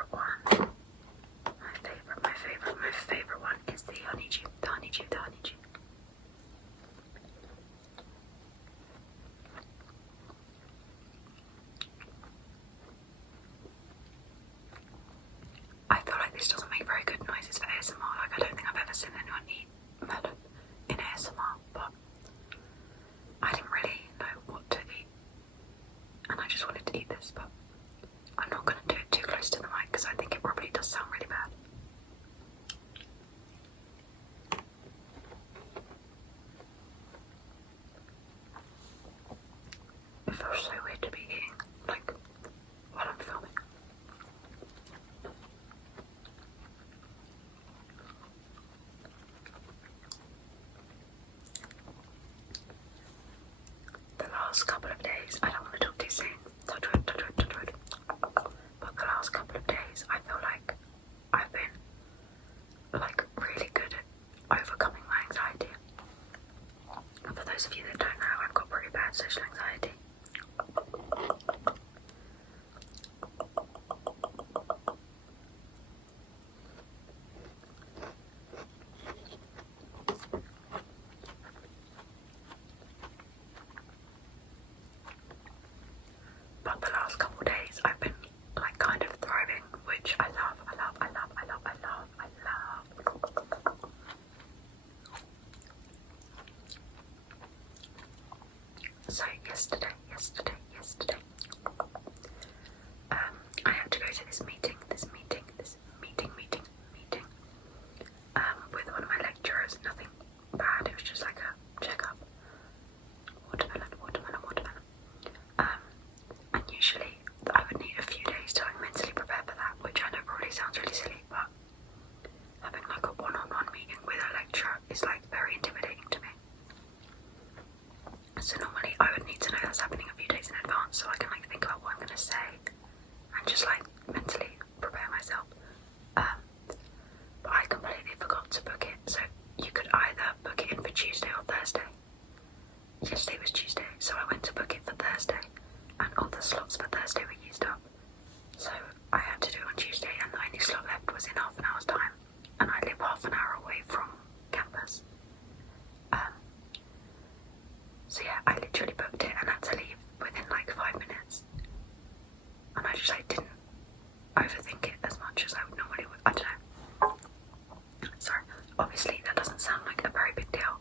favourite one. My favourite one is the honeydew. I feel like this doesn't make very good noises for ASMR. Like, I don't think I've ever seen anyone eat melon in ASMR, but I didn't really know what to eat, and I just wanted to eat this, but I'm not going to do it too close to the mic because I think it probably does sound really bad. It feels so weird to be eating, like, while I'm filming. The last couple of days, I don't want to talk too soon, touch wood, but the last couple of days I feel like I've been like really good at overcoming my anxiety. And for those of you that don't know, I've got pretty bad social anxiety. But the last couple of days I've been like kind of thriving, which I love. So yesterday, I had to go to this meeting, with one of my lecturers. Nothing bad, it was just like a checkup. Watermelon. And usually I would need a few days to like mentally prepare for that, which I know probably sounds really silly, but having like a one-on-one meeting with a lecturer is like very intimidating to me. So normally I would need to know that's happening a few days in advance so I can like think about what I'm going to say and just like mentally prepare myself. But I completely forgot to book it, so you could either book it in for Tuesday or Thursday. Yesterday was Tuesday, so I went to book it for Thursday, and all the slots for Thursday were used up. So I had to do it on Tuesday, and the only slot left was in half an hour's time, and I live half an hour away from campus. So yeah, I literally booked it and had to leave within like 5 minutes, and I just like didn't overthink it as much as I would normally would. I don't know. Sorry, obviously that doesn't sound like a very big deal,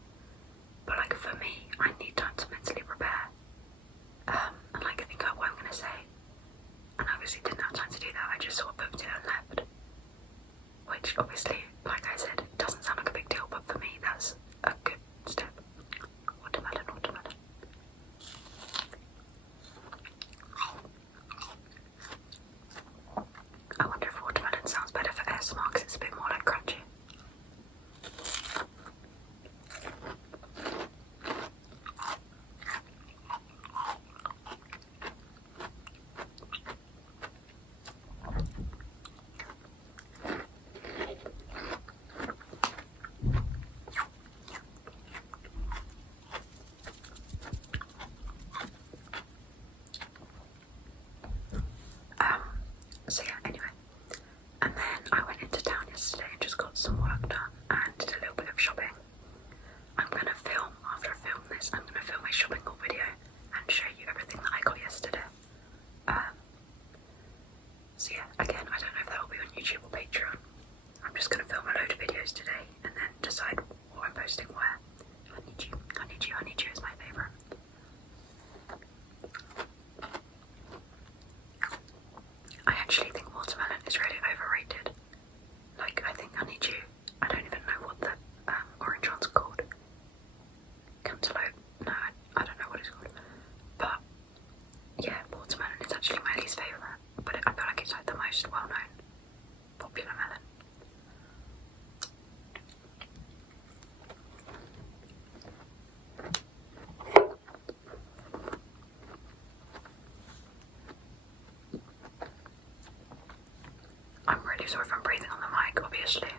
but like for me, I need time to mentally prepare and like think about what I'm gonna say, and I obviously didn't have time to do that. I just sort of booked it and left, which obviously, like I said, it doesn't sound like a big deal, but for me that's a good step. Watermelon. I wonder if watermelon sounds better for ASMR because it's a bit more like crunchy. So yeah, anyway. And then I went into town yesterday and just got some work done and did a little bit of shopping. I'm gonna film, after I film this, I'm gonna film a shopping haul video and show you everything that I got yesterday. So yeah, again, I don't know if that will be on YouTube or Patreon. I'm just gonna film a load of videos today and then decide what I'm posting where. Honeydew is my favourite. I actually think watermelon is really overrated. Like, I think honeydew, I don't even know what the orange one's called. Cantaloupe? No, I don't know what it's called. But, yeah, watermelon is actually my least favourite. But I feel like it's like the most well-known, popular melon. I'm really sorry if I'm breathing on the mic, obviously.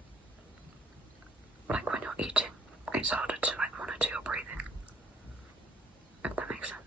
Like when you're eating, it's harder to like monitor your breathing, if that makes sense.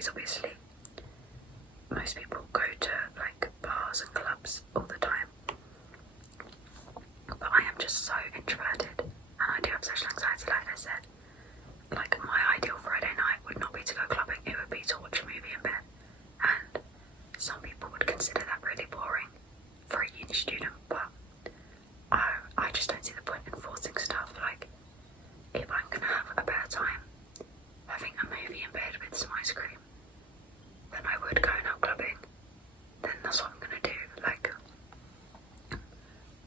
nowadays, obviously, most people go to like bars and clubs all the time. But I am just so introverted, and I do have social anxiety, like I said. Like, my ideal Friday night would not be to go clubbing, it would be to watch a movie in bed. And some people would consider that really boring for a uni student, but I just don't see the point in forcing stuff. Like, if I'm gonna have a better time having a movie in bed with some ice cream than I would going out clubbing, then that's what I'm gonna do. Like,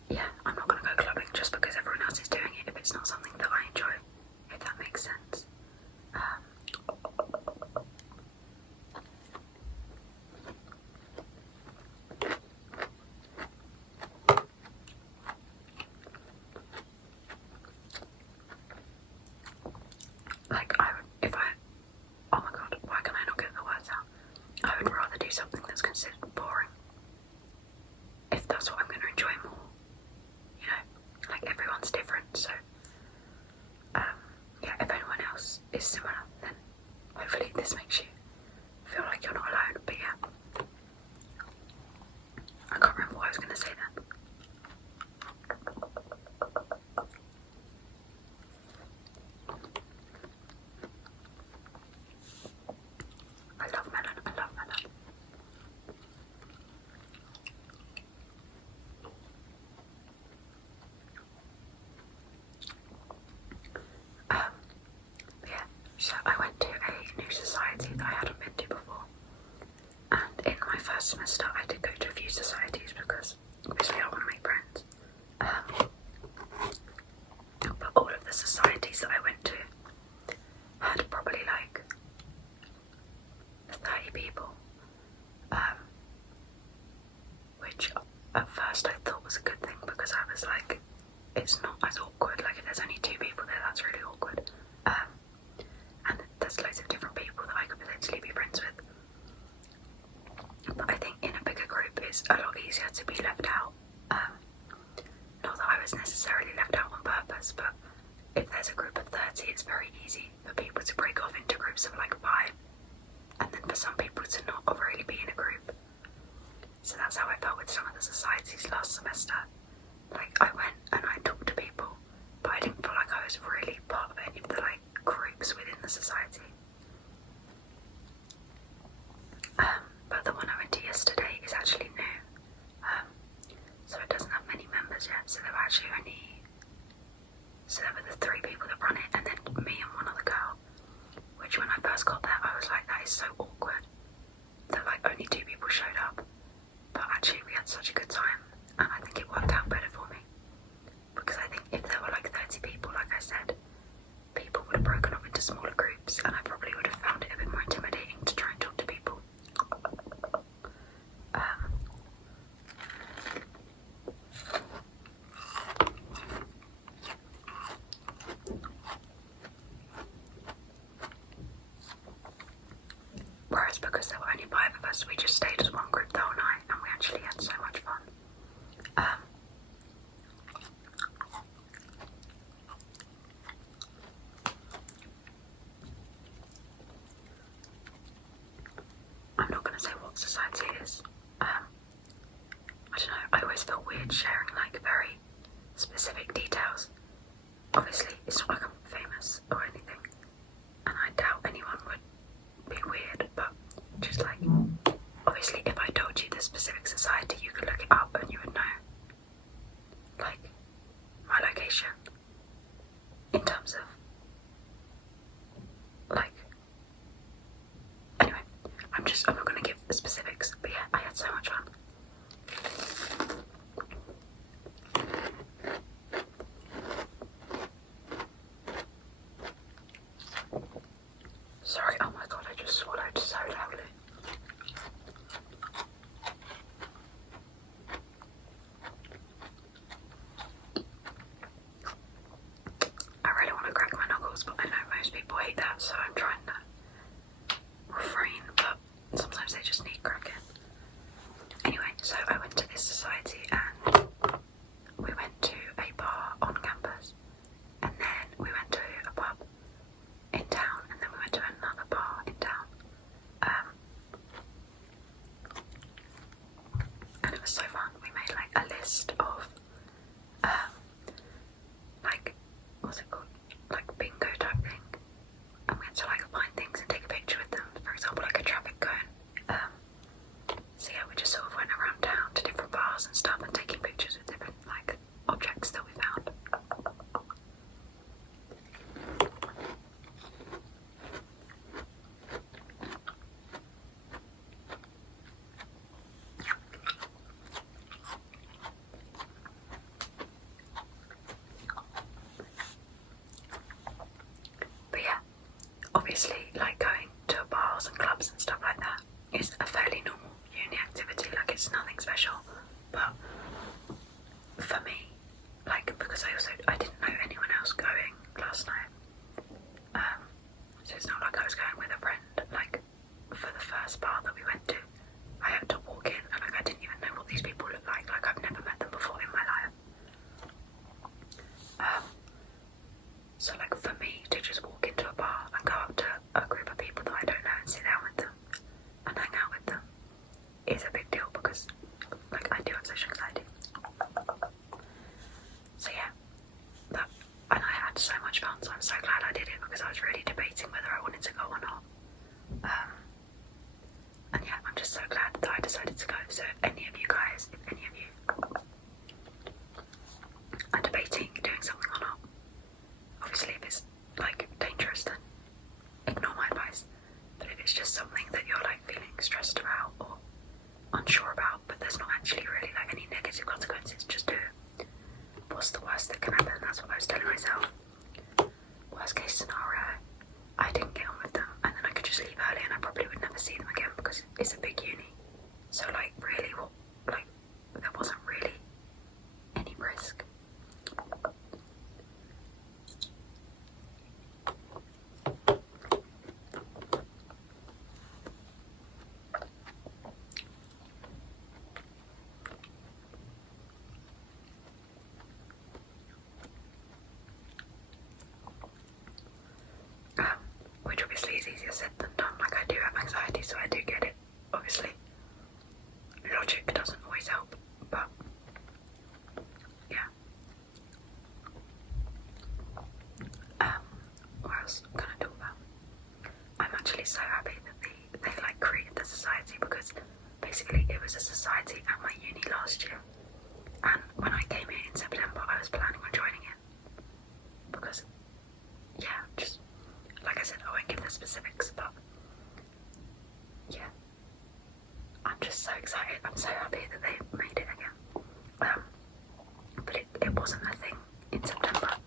yeah, I'm not gonna go clubbing just because everyone else is doing it if it's not something that I enjoy, if that makes sense. Like, oh my god, why can I not get the words out? I would rather do something that's considered boring if that's what I'm going to enjoy more, you know, like everyone's different, so yeah, if anyone else is similar, then hopefully this makes you feel like you're not alone. But yeah, I can't remember what I was going to say then. I love melon, I love melon. Yeah, so I went to a new society that I hadn't been to before, and in my first semester I did go to a few societies because obviously I want to make friends. But all of the societies that I went to had probably like 30 people, which at first I thought was a good thing because I was like, it's not as awkward. Like, if there's only 2 people there, that's really awkward. And there's loads of different people that I could potentially be friends with. But I think in a bigger group it's a lot easier to be left out. Not that I was necessarily left out on purpose, but if there's a group of 30, it's very easy for people to break off into groups of like 5, and then for some people to not really be in a group. So that's how I felt with some of the societies last semester. Like, I went and I talked to people, but I didn't feel like I was really part of any of the like groups within the society. But the one I went to yesterday is actually new, so it doesn't have many members yet. So there were the 3 people that run it, and then me and one other girl. Which, when I first got there, I was like, that is so awkward that like only 2 people showed up. But actually, we had such a good time, and I think it worked out better for me. Because I think if there were like 30 people, like I said, people would have broken up into smaller groups, and I probably would have found it a bit more intimidating to try and talk to people. Whereas because there were only 5 of us, we just stayed as one group the whole night, and we actually had so much fun. I'm not going to say what society it is. I don't know, I always feel weird sharing like very specific details. Obviously, it's not like I'm famous or anything, and I doubt anyone would be weird, but just like, obviously if I told you the specific society, you could look it up and you would know like my location in terms of like, anyway, I'm not going to give the specifics, but yeah, I had so much fun. Sorry, oh my god, I just swallowed so loudly. I really want to crack my knuckles, but I know most people hate that, so I'm trying to refrain, but sometimes they just need cracking. Anyway, so I went to this society and we went to a bar on campus, and then we went to a pub in town, and then we went to another bar in town. obviously, like going to bars and clubs and stuff like that is a fairly normal uni activity, like it's nothing special. But for me, like, because I didn't know anyone else going last night, so it's not like I was going with a friend. Like, for the first bar that we went to, I had to walk in and like I didn't even know what these people looked like. Like, I've never met them before in my life. So like for me to just walk into a bar and go up to a group of people that I don't know and sit down with them and hang out with them is a big deal, because like I do have social anxiety. So yeah, and I had so much fun, so I'm so glad I did it, because I was really debating whether I wanted to go or not. And yeah, I'm just so glad that I decided to go. So if any of you guys are debating doing something or not, obviously if it's like dangerous, then ignore my advice. But if it's just something that you're like feeling stressed about or unsure about, but there's not actually really like any negative consequences, just do it. What's the worst that can happen? That's what I was telling myself. Worst case scenario, I didn't get on with them, and then I could just leave early and I probably would never see them again, because it's a big uni. So like really, like there wasn't really any risk. Which obviously is easier said than done. Like, I do have anxiety, so I do get it. Obviously, logic doesn't always help, but yeah. What else can I talk about? I'm actually so happy that they like created the society, because basically it was a society at my uni last year, and when I came here in September, I was planning on joining it, because yeah, just like I said, I won't give the specifics, but yeah, I'm just so excited. I'm so happy that they made it again. But it wasn't a thing in September,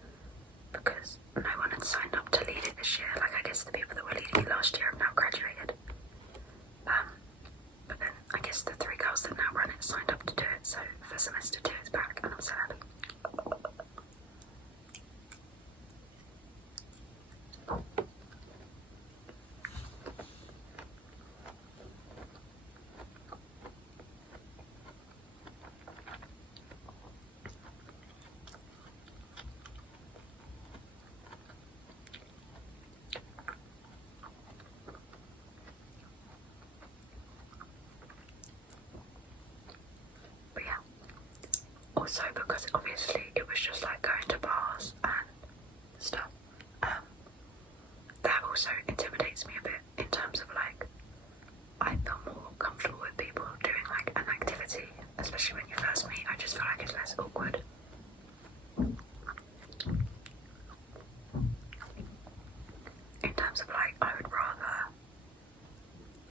because no one had signed up to lead it this year. Like, I guess the people that were leading it last year have now graduated. But then I guess the 3 girls that now run it signed up to do it, so for semester 2 it's back, and I'm so happy. But yeah, also because obviously it was just like going to bars and stuff, that also intimidates me a bit, in terms of like, I feel more comfortable with people doing like an activity, especially when you first meet. I just feel like it's less awkward. In terms of like, I would rather,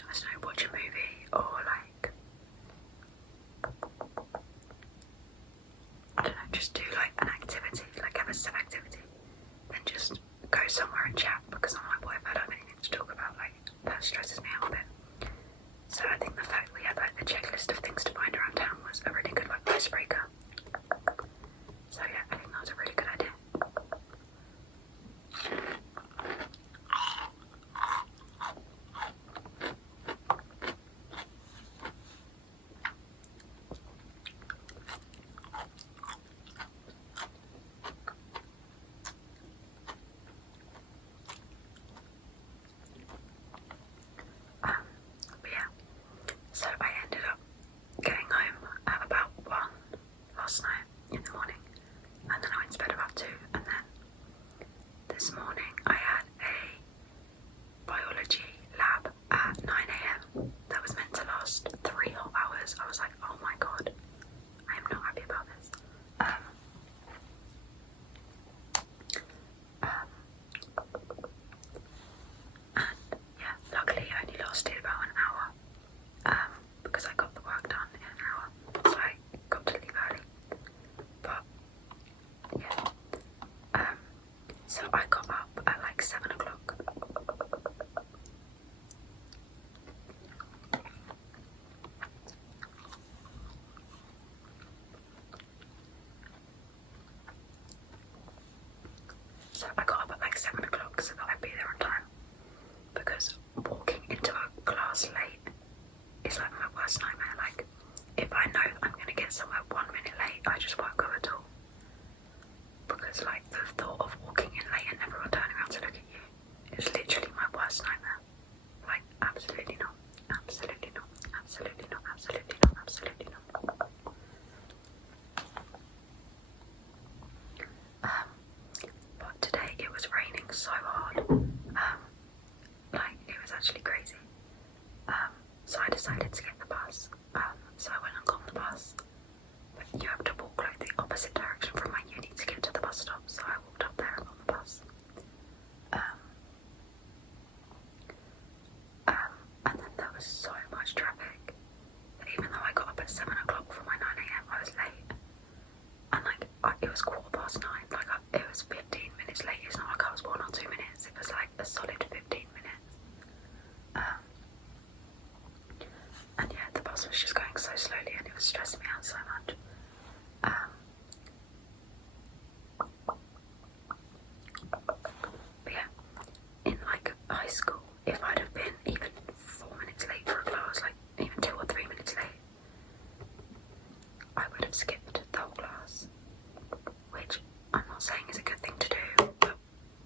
I don't know, watch a movie or like, I don't know, just do like an activity, like have a set activity, than just go somewhere and chat, because I'm like, what if I don't have anything to talk about? Like, that stresses me out a bit. So I think the fact we had like the checklist of things to find around town was a really good like icebreaker. So yeah, I think that was a really good idea. But yeah, so I ended up getting home at about 1 last night in the morning, and then I went to bed about worst nightmare. Like, if I know I'm going to get somewhere 1 minute late, I just won't go at all. Because, like, the thought of walking in late and everyone turning around to look at you is literally my worst nightmare. Like, absolutely not. Absolutely not. Absolutely not. Absolutely not. Absolutely not. But today it was raining so hard. Like, it was actually crazy. So I decided to get the bus. So I went and got on the bus. But you have to walk like the opposite direction from my uni to get to the bus stop. So I walked up there and got the bus. And then there was so much traffic that even though I got up at 7 o'clock for my 9 AM, I was late. And like, it was 9:15. Like, it was 15 minutes late. It's not like I was 1 or 2 minutes. It was like a solid 15 minutes. And yeah, the bus was just going so slowly and it was stressing me out so much. But yeah, in like high school, if I'd have been even 4 minutes late for a class, like even 2 or 3 minutes late, I would have skipped the whole class, which I'm not saying is a good thing to do, but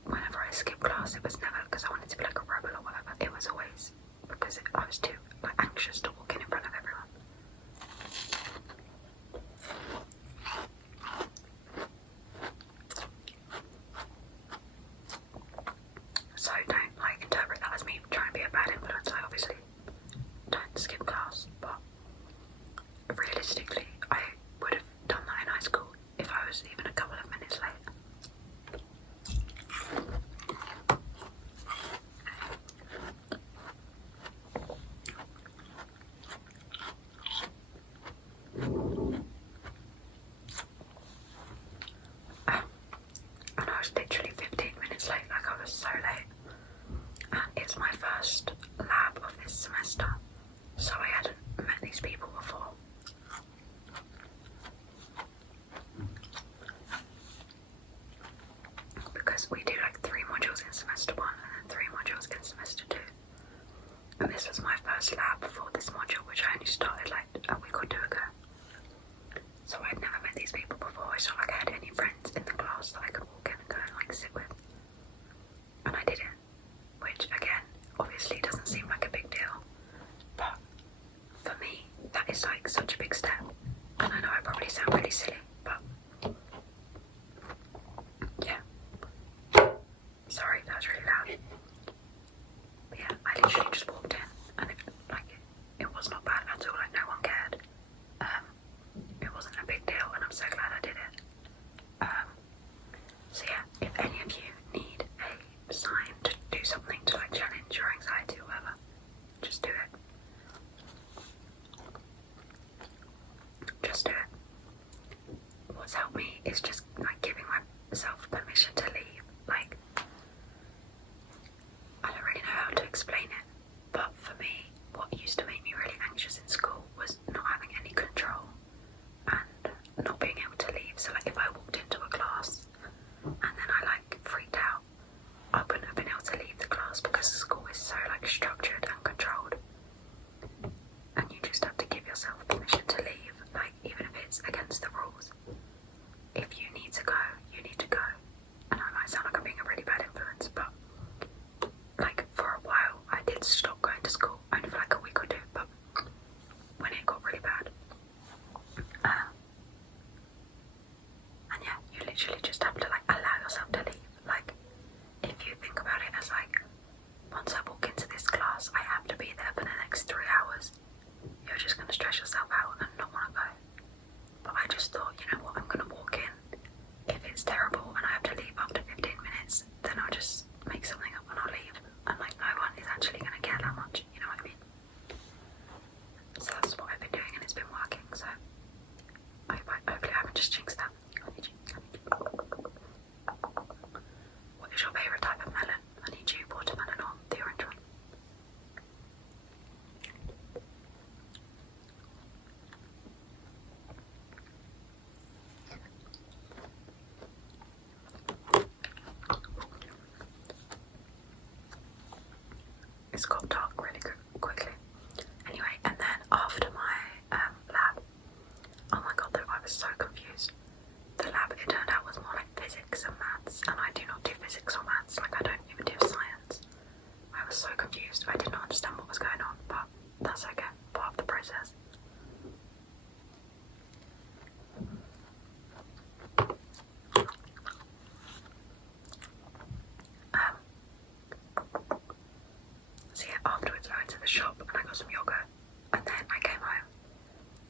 whenever I skipped class, it was never because I wanted to be like a rebel or whatever. It was always because I was too like anxious to walk in front of everyone. So don't like interpret that as me trying to be a bad influence. I obviously don't skip class, but realistically, I would have done that in high school if I was even a couple of minutes late. And I was literally 15 minutes late, like I was so late. And it's my first lab of this semester, so I hadn't met these people before. Because we do like 3 modules in semester 1 and then 3 modules in semester 2. And this was my first lab for this module, which I only started like a week or 2 ago. So I'd never met these people before. It's not like I had any friends in the class that I could walk in and go and like sit with. And I did it, which again, obviously doesn't seem like a big deal. But for me, that is like such a big step. And I know I probably sound really silly, but yeah. Sorry, that was really loud. But yeah, I literally just walked in and it was not bad at all, like no one cared. It wasn't a big deal and I'm so glad I did it. So yeah, if any of you need a sign to do something to like challenge your anxiety or whatever, just do it. Just do it. What's helped me is just like giving myself permission to leave. Like, I don't really know how to explain it, but for me, what used to make me really anxious in school was not having any control and not being able to leave. So like if I walked into a class and then I like freaked out, I wouldn't have been able to leave the class because the school is so like structured and controlled. And you just have to give yourself permission to leave, like even if it's against the rules. If you need to go, you need to go. And I might sound like I'm being a really bad influence, but like for a while I did stop going to school, only for like a week or 2, but when it got really bad. And yeah, you literally just have to like allow yourself to leave. Like, if you think about it as like, once I walk into this class, I have to be there for the next 3 hours. You're just going to stress yourself out and not want to go. But I just thought, you know what, I'm going to walk in. If it's terrible and I have to leave after 15 minutes, then I'll just make something up and I'll leave. And like, no one is actually going to care that much, you know what I mean? So that's what I've been doing and it's been working, so hopefully I haven't just jinxed that. What is your favourite type of melon? I need you, watermelon or the orange one? It's got dark really quickly. Anyway, and then after maths, like I don't even do science. I was so confused. I did not understand what was going on, but that's okay, part of the process. So yeah, afterwards I went to the shop and I got some yogurt, and then I came home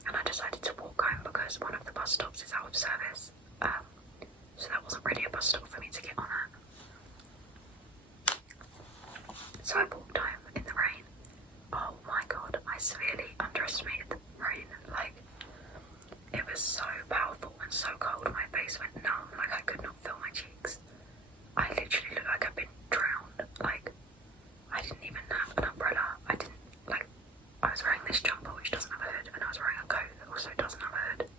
and I decided to walk home because one of the bus stops is out of service. So that wasn't really a bus stop for me to get on at. So I walked home in the rain. Oh my god, I severely underestimated the rain. Like, it was so powerful and so cold, my face went numb, like I could not feel my cheeks. I literally looked like I'd been drowned. Like, I didn't even have an umbrella. I was wearing this jumper which doesn't have a hood, and I was wearing a coat that also doesn't have a hood.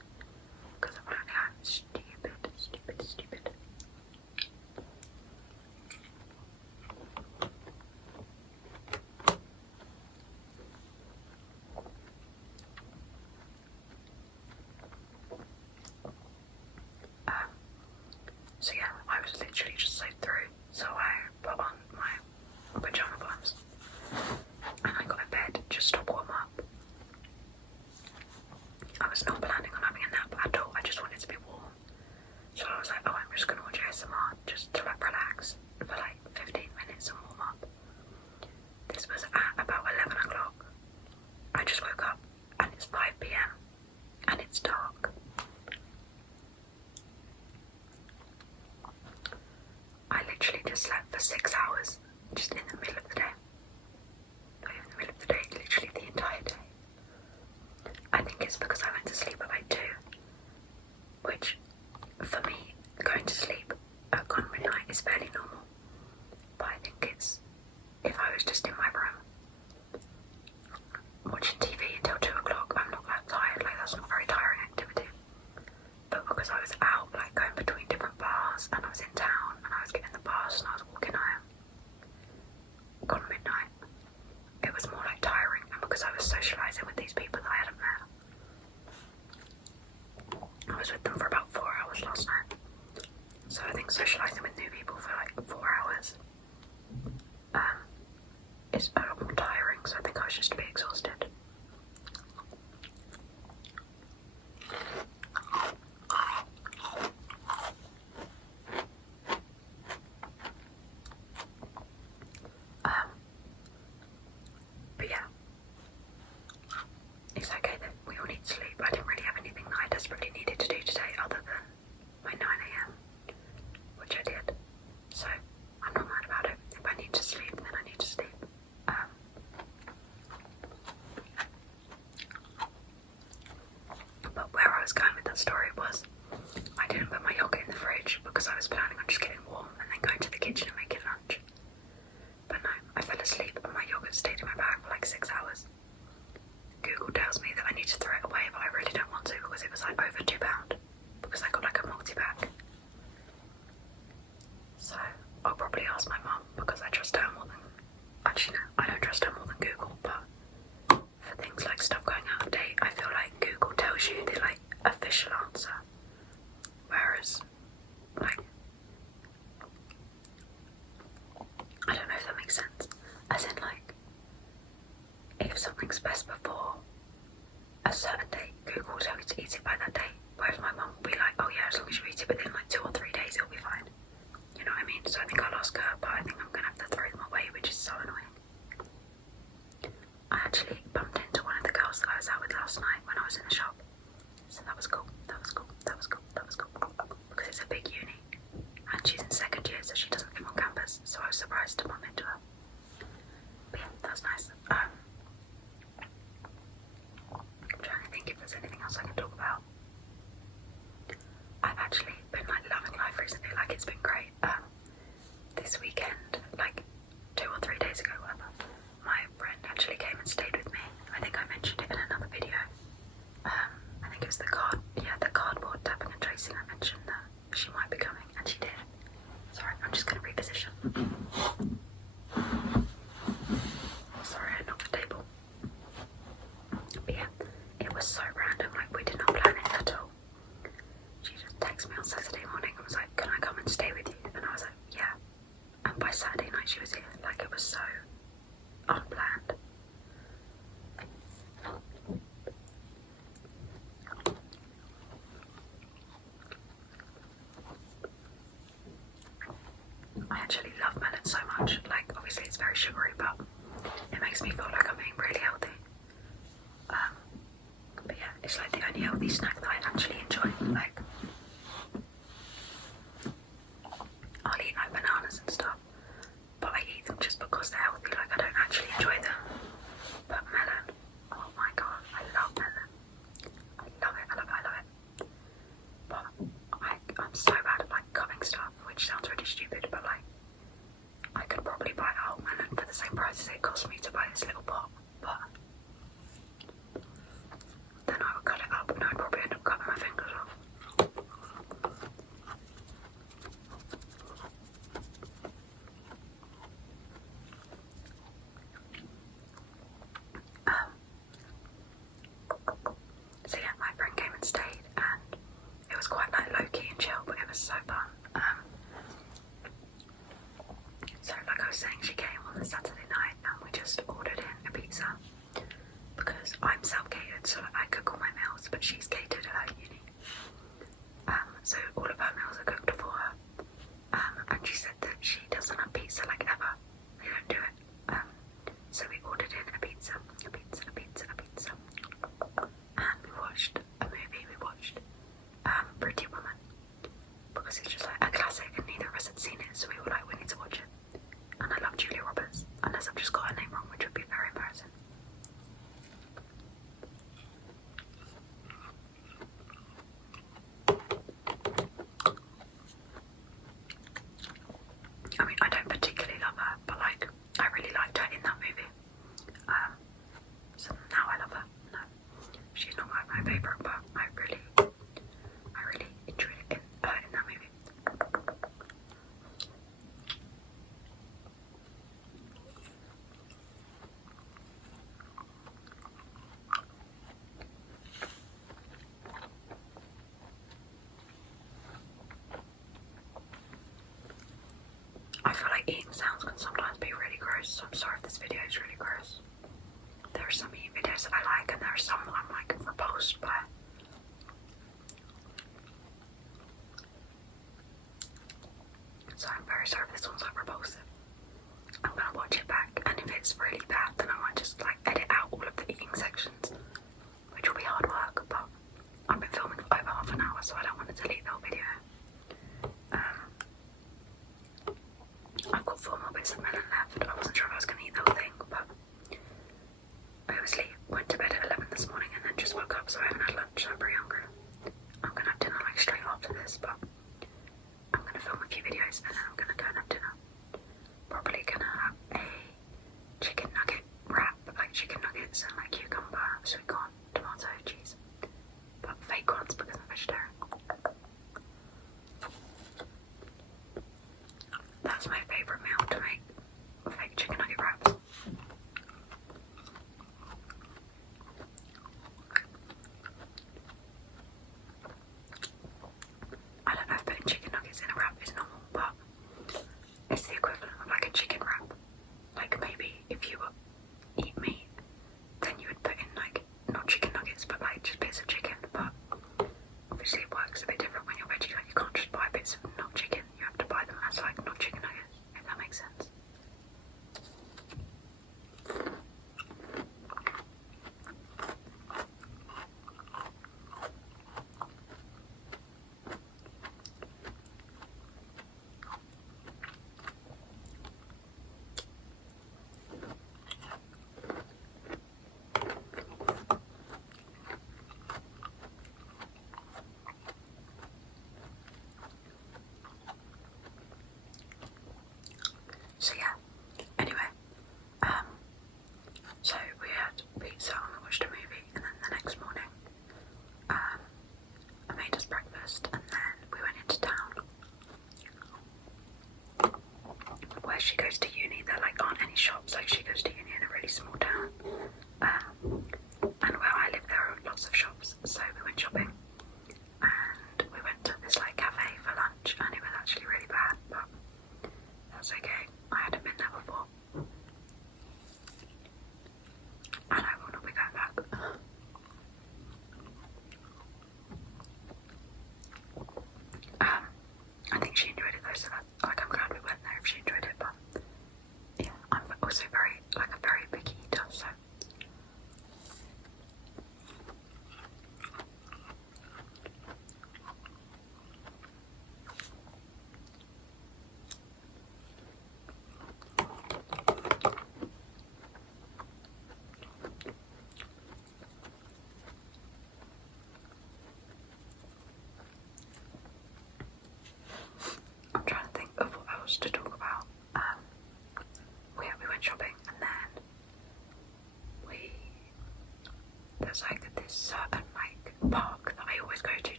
Because apparently I'm stupid. So yeah, I was literally just soaked through. So I put on my pyjama bottoms and I got in bed just to warm up. I was not planning on having a nap at all. I just wanted to be warm. So I was like, oh, I'm just gonna watch ASMR just to like relax for like 15 minutes and warm up. This was at about 11 o'clock. I just woke up and it's 5 PM and it's dark. I literally just slept for 6 hours, just in the middle of the day. Not even the middle of the day, literally the entire day. I think it's because I went to sleep at like 2, which, for me, going to sleep at gone midnight is fairly normal. But I think it's, if I was just in my room, watching TV until 2 o'clock, I'm not that tired, like that's not a very tiring activity. But because I was out, like going between different bars, and I was in town, and I was getting the bus, and I was walking home, gone midnight, it was more like tiring, and because I was socialising with these people that I hadn't met. I was with them for about 4 hours last night. So I think socialising with new people for like 4 hours is a lot more tiring, so I think I was just a bit exhausted. But yeah, it's okay that we all need sleep. I didn't really have anything that I desperately needed to do today other than my 9 AM, which I did. So I'm not mad about it. If I need to sleep, then I need to sleep. But where I was going with that story was, I didn't put my yogurt in the fridge because I was planning on just getting warm and then going to the kitchen and making lunch. But no, I fell asleep and my yogurt stayed in my bag for like 6 hours. Google tells me that I need to throw it away, but I really don't want to because it was like over £2 because I got like a multi-pack. So I'll probably ask my mum because I trust her more than, actually no, I don't trust her more than Google, but for things like stuff going out of date, I feel like Google tells you the like official answer, whereas like, I don't know if that makes sense, as in like, if something's best before a certain date, Google will tell you to eat it by that date, whereas my mum will be like, oh yeah, as long as you eat it within like 2 or 3 days it'll be fine. You know what I mean? So I think I'll ask her, but I think I'm gonna have to throw them away, which is so annoying. I actually bumped into one of the girls that I was out with last night when I was in the shop. So that was cool. Because it's a big uni. And she's in 2nd year, so she doesn't live on campus. So I was surprised to bump into her. But yeah, that was nice. I'm trying to think if there's anything else I can talk about. I've actually been like loving life recently, like it's been great. This weekend, like 2 or 3 days ago, whatever, my friend actually came and stayed with me. I think I mentioned it in another video. I think it was the cardboard tapping and tracing. I mentioned that she might be coming, and she did. Sorry, I'm just gonna reposition. Sorry, I knocked the table. But yeah, it was so random, like we did not plan it at all. She just texted me on Saturday morning and was like, can I come and stay with you? And I was like, yeah. And she was here. Like, it was so unplanned. I actually love melon so much. Like, obviously it's very sugary, but it makes me feel like I'm eating really healthy. But yeah, it's like the only healthy snack that I actually enjoy. Like, I'll eat like bananas and stuff, but I eat them just because they're healthy. Like, I don't actually enjoy them. But melon, oh my god, I love melon. I love it, I love it, I love it. But I'm so bad at like cutting stuff, which sounds really stupid, but like, I could probably buy a whole melon for the same price as it cost me to buy this little pot, but then I would cut it up and I'd probably end up cutting my fingers off. So yeah, my friend came and stayed, and it was quite like low-key and chill, but it was so fun. So like I was saying, she came on the Saturday night and we just ordered in a pizza because I'm self-catered, so I cook all my meals, but she's catered at her uni. So all of her meals are cooked for her. And she said that she doesn't have pizza like ever. They don't do it. So we ordered in a pizza. And we watched a movie. We watched Pretty Woman, because it's just like a classic and neither of us had seen it, so we were like, we need to watch it. And I love Julia Roberts, unless I've just got her name wrong, which would be very embarrassing. I mean, I don't particularly love her, but like, I really liked her in that movie. So now I love her. No, she's not like my favourite, but I really enjoyed her in that movie. I feel like eating sounds can sometimes be really gross, so I'm sorry if this video is really gross. There are some eating videos that I like, and there are some that I'm like repulsed by. So I'm very sorry if this one's like repulsive. I'm gonna watch it back, and if it's really bad, then I might just like edit out all of the eating sections, which will be hard work, but I've been filming for over half an hour, so I don't want to delete the whole video. I've got 4 more bits of melon left. I wasn't sure if I was going to eat the whole thing, but I obviously went to bed at 11 this morning and then just woke up, so I haven't had lunch, so I'm pretty hungry. I'm going to have dinner like straight after this, but I'm going to film a few videos and then I'm going to go and have dinner. Probably going to have a chicken nugget wrap, like chicken nuggets and like cucumber, sweet corn, tomato, cheese, but fake ones because I'm vegetarian. That's my favourite meal to make, fake chicken nugget wraps. I don't know if putting chicken nuggets in a wrap is normal, but it's the equivalent of like a chicken wrap. Like maybe if you eat meat, then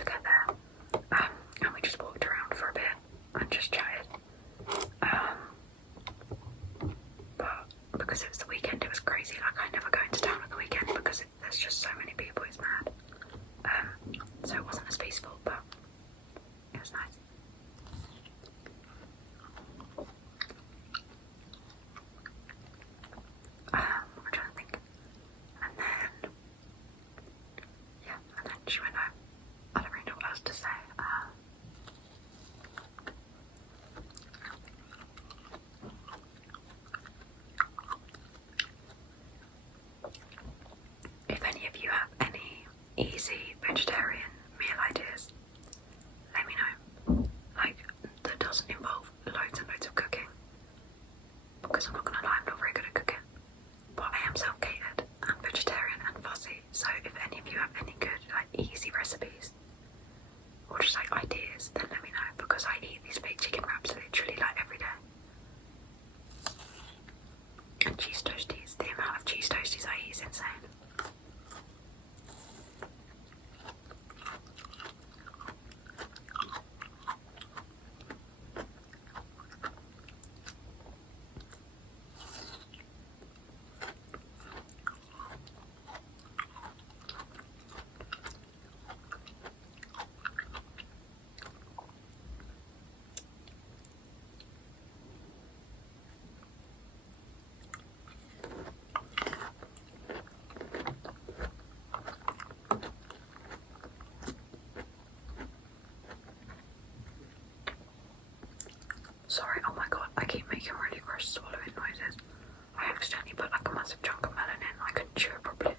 to get there. And we just walked around for a bit and just chatted. But because it was the weekend, it was crazy. Like, I never go into town on the weekend because there's just so many people, it's mad. So it wasn't as peaceful, but it was nice. I'm trying to think. And then, yeah, and then she went home. I don't really know what else to say. If any of you have any easy vegetarian meal ideas, let me know. Like, that doesn't involve loads and loads of cooking. Because I'm not gonna lie, I'm not very good at cooking. But I am self-catered and vegetarian and fussy. So if any of you have any good, like, easy recipes, or just like ideas, then let me know. Because I eat these baked chicken wraps literally like every day. And cheese toasties. The amount of cheese toasties I eat is insane. Sorry, oh my god, I keep making really gross swallowing noises. I accidentally put like a massive chunk of melon in, I couldn't chew it properly.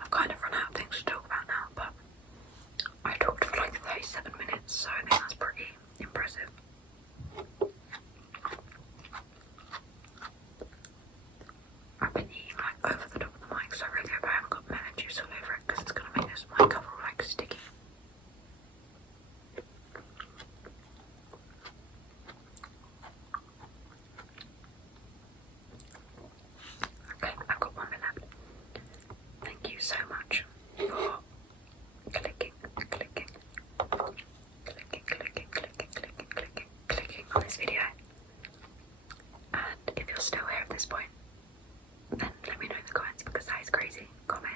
I've kind of run out of things to talk about now, but I talked for like 37 minutes, so I think that's pretty impressive. I've been eating like over the top of the mic, so I really hope I haven't got melon juice all over it because it's going to make this mic cover like sticky. Okay, I've got 1 minute left. Thank you so much for clicking on this video. And if you're still here at this point, then let me know in the comments because that is crazy. Comment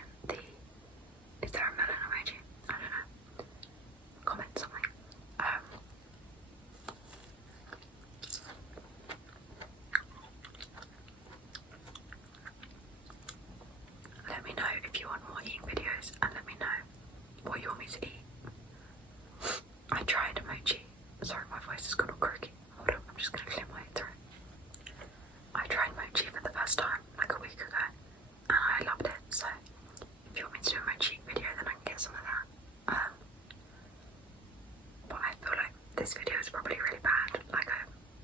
is there a melon emoji? I don't know. Comment something. Let me know if you want more eating videos and let me know what you want me to eat. I tried emoji. Sorry, my voice has got all croaky. Hold on, I'm just gonna clear my throat. I tried mochi for the first time like a week ago and I loved it, so if you want me to do a mochi video then I can get some of that. But I feel like this video is probably really bad. Like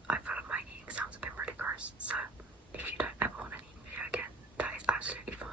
I feel like my eating sounds have been really gross, so if you don't ever want an eating video again, that is absolutely fine.